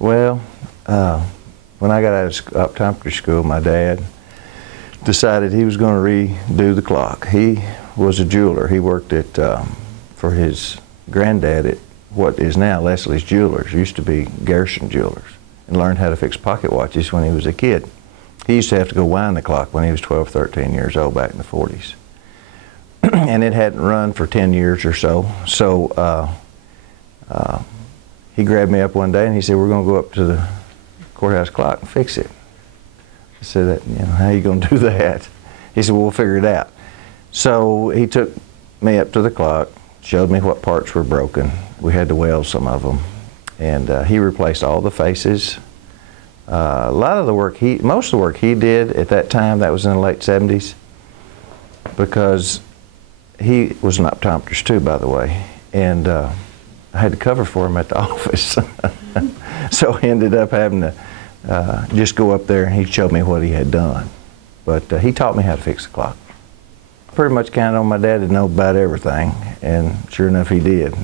Well, when I got out of optometry school, my dad decided he was going to redo the clock. He was a jeweler. He worked for his granddad at what is now Leslie's Jewelers, used to be Garrison Jewelers, and learned how to fix pocket watches when he was a kid. He used to have to go wind the clock when he was 12, 13 years old back in the 40s. And it hadn't run for 10 years or so. So he grabbed me up one day and he said, we're going to go up to the courthouse clock and fix it. I said, how are you going to do that? He said, well, we'll figure it out. So he took me up to the clock, showed me what parts were broken. We had to weld some of them. And he replaced all the faces. A lot of the work, most of the work he did at that time, that was in the late 70s, because he was an optometrist too, by the way. And I had to cover for him at the office. So I ended up having to just go up there and he showed me what he had done. But he taught me how to fix the clock. Pretty much counted on my dad to know about everything, and sure enough he did.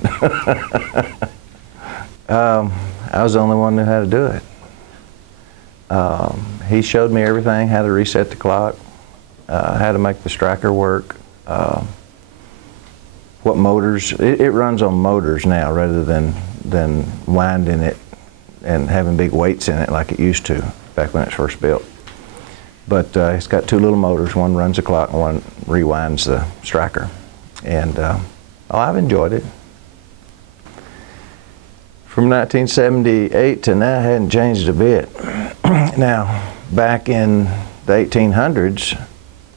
I was the only one who knew how to do it. He showed me everything, how to reset the clock, how to make the striker work, what motors. It runs on motors now rather than winding it and having big weights in it like it used to back when it was first built. But it's got two little motors. One runs the clock and one rewinds the striker. And I've enjoyed it. From 1978 to now, it hadn't changed a bit. Now, back in the 1800s,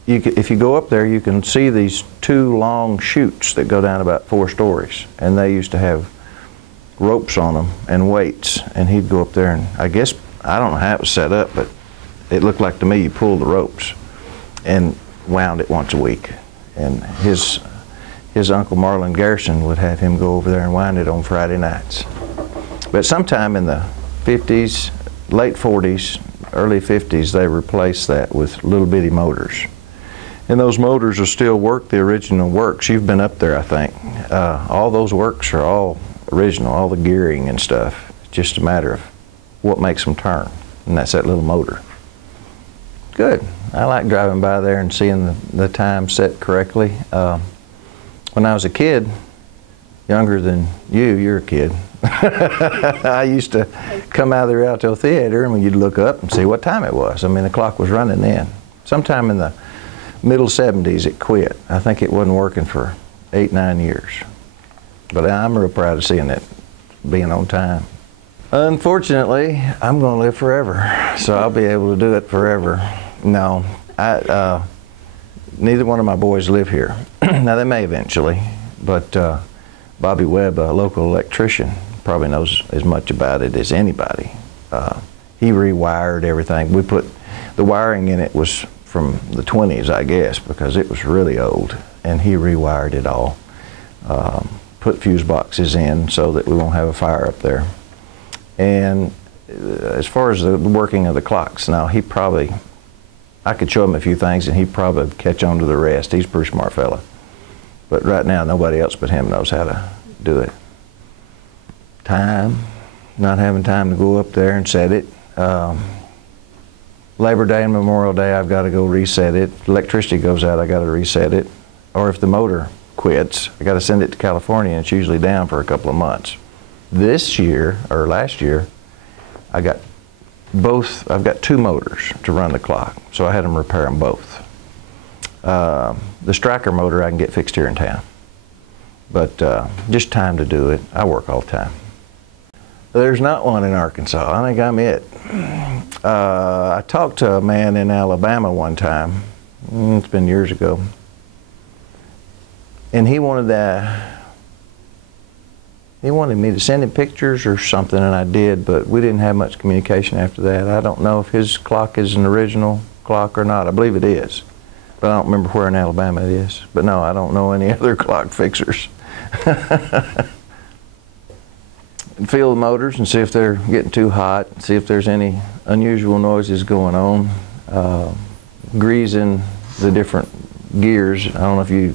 if you go up there, you can see these two long chutes that go down about 4 stories. And they used to have ropes on them and weights. And he'd go up there and I guess, I don't know how it was set up, but it looked like to me you pulled the ropes and wound it once a week. And his uncle Marlon Garrison would have him go over there and wind it on Friday nights. But sometime in the 50s, late 40s, early 50s, they replaced that with little bitty motors. And those motors will still work the original works. You've been up there, I think. All those works are all original, all the gearing and stuff. It's just a matter of what makes them turn, and that's that little motor. Good. I like driving by there and seeing the time set correctly. When I was a kid, younger than you're a kid, I used to come out of the Rialto Theater and you'd look up and see what time it was. I mean, the clock was running then. Sometime in the middle 70s it quit. I think it wasn't working for 8, 9 years. But I'm real proud of seeing it being on time. Unfortunately, I'm going to live forever, so I'll be able to do it forever. No, neither one of my boys live here. Now, they may eventually, but Bobby Webb, a local electrician, probably knows as much about it as anybody. He rewired everything. We put, the wiring in it was from the 20s, I guess, because it was really old, and he rewired it all. Put fuse boxes in so that we won't have a fire up there. And as far as the working of the clocks, now he probably, I could show him a few things and he'd probably catch on to the rest. He's a pretty smart fella. But right now, nobody else but him knows how to do it. Time, not having time to go up there and set it. Labor Day and Memorial Day, I've got to go reset it. If electricity goes out, I got to reset it. Or if the motor quits, I got to send it to California, and it's usually down for a couple of months. This year, or last year, I've got 2 motors to run the clock, so I had them repair them both. The striker motor I can get fixed here in town, but just time to do it. I work all the time. There's not one in Arkansas. I think I'm it. I talked to a man in Alabama one time. It's been years ago. And he wanted me to send him pictures or something, and I did, but we didn't have much communication after that. I don't know if his clock is an original clock or not. I believe it is, but I don't remember where in Alabama it is. But no, I don't know any other clock fixers. Feel the motors and see if they're getting too hot, see if there's any unusual noises going on. Greasing the different gears. I don't know if you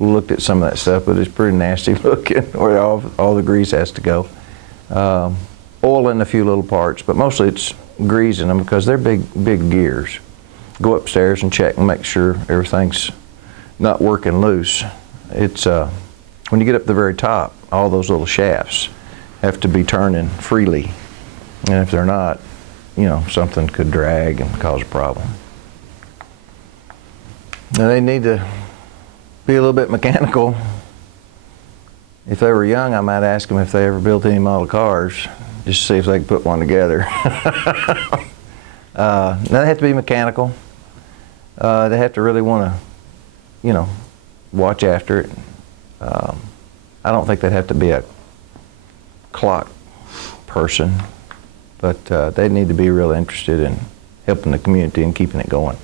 looked at some of that stuff, but it's pretty nasty looking where all the grease has to go. oiling a few little parts, but mostly it's greasing them because they're big gears. Go upstairs and check and make sure everything's not working loose. It's when you get up the very top, all those little shafts have to be turning freely, and if they're not, you know, something could drag and cause a problem. Now they need to be a little bit mechanical. If they were young, I might ask them if they ever built any model cars, just to see if they could put one together. Now they have to be mechanical. They have to really want to, you know, watch after it. I don't think they'd have to be a clock person, but they need to be real interested in helping the community and keeping it going.